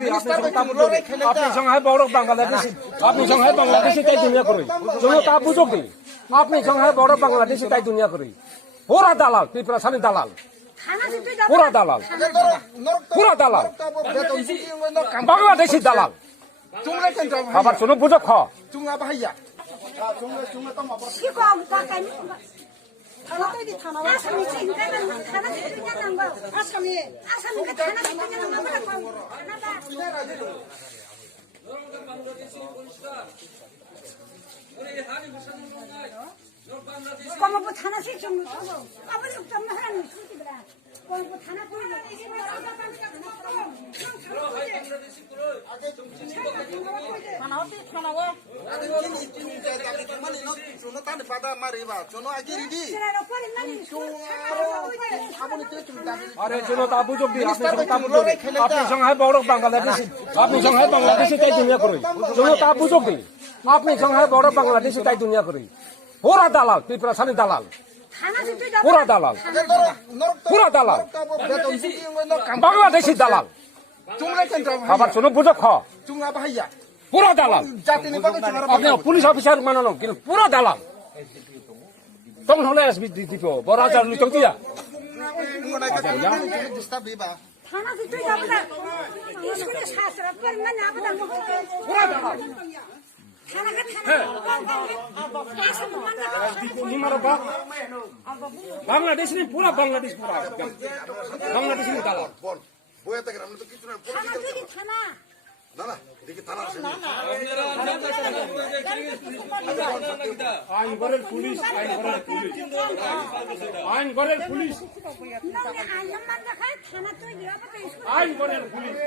আপনি সংহাই বড় বাংলাদেশি আপনি সংহাই বাংলাদেশি তাই দুনিয়া করি জনতা বুঝুক নি আপনি সংহাই বড় বাংলাদেশি তাই দুনিয়া করি পুরা দালাল পিপরাসানি দালাল পুরা দালাল পুরা দালাল বাংলাদেশি দালাল আবার শুনো বুঝো খ কমলপুর থানা সেই জন্য আবার উত্তম হারানি ছুটি বেলা কমলপুর থানা করে আরে জনতা বুঝুক নি আপনি সংহাই বড় বাংলাদেশি আপনি সংহাই বাংলাদেশি তাই দুনিয়া করি জনতা বুঝুক নি আপনি সংহাই বড় বাংলাদেশি তাই দুনিয়া করি পুরা দালাল পিপরাসানি দালাল পুরা দালাল পুরা দালাল বাংলাদেশি দালাল আবার শুনো বুঝো খ পুরা দালাল আপনি পুলিশ অফিসার মানানো কিন্তু পুরা দালাল তখন হলে এসবি দিত বড় হাজার লুচক দিয়া থানা তুই যাবে না স্কুলে শাস্ত্র পর মানে আবার পুরা দালাল বাংলাদেশ নেই পুরা বাংলাদেশ পুরা বাংলাদেশ নেই দালাল আইন ঘরের পুলিশ আইন ঘরের পুলিশ আইন ঘরের পুলিশ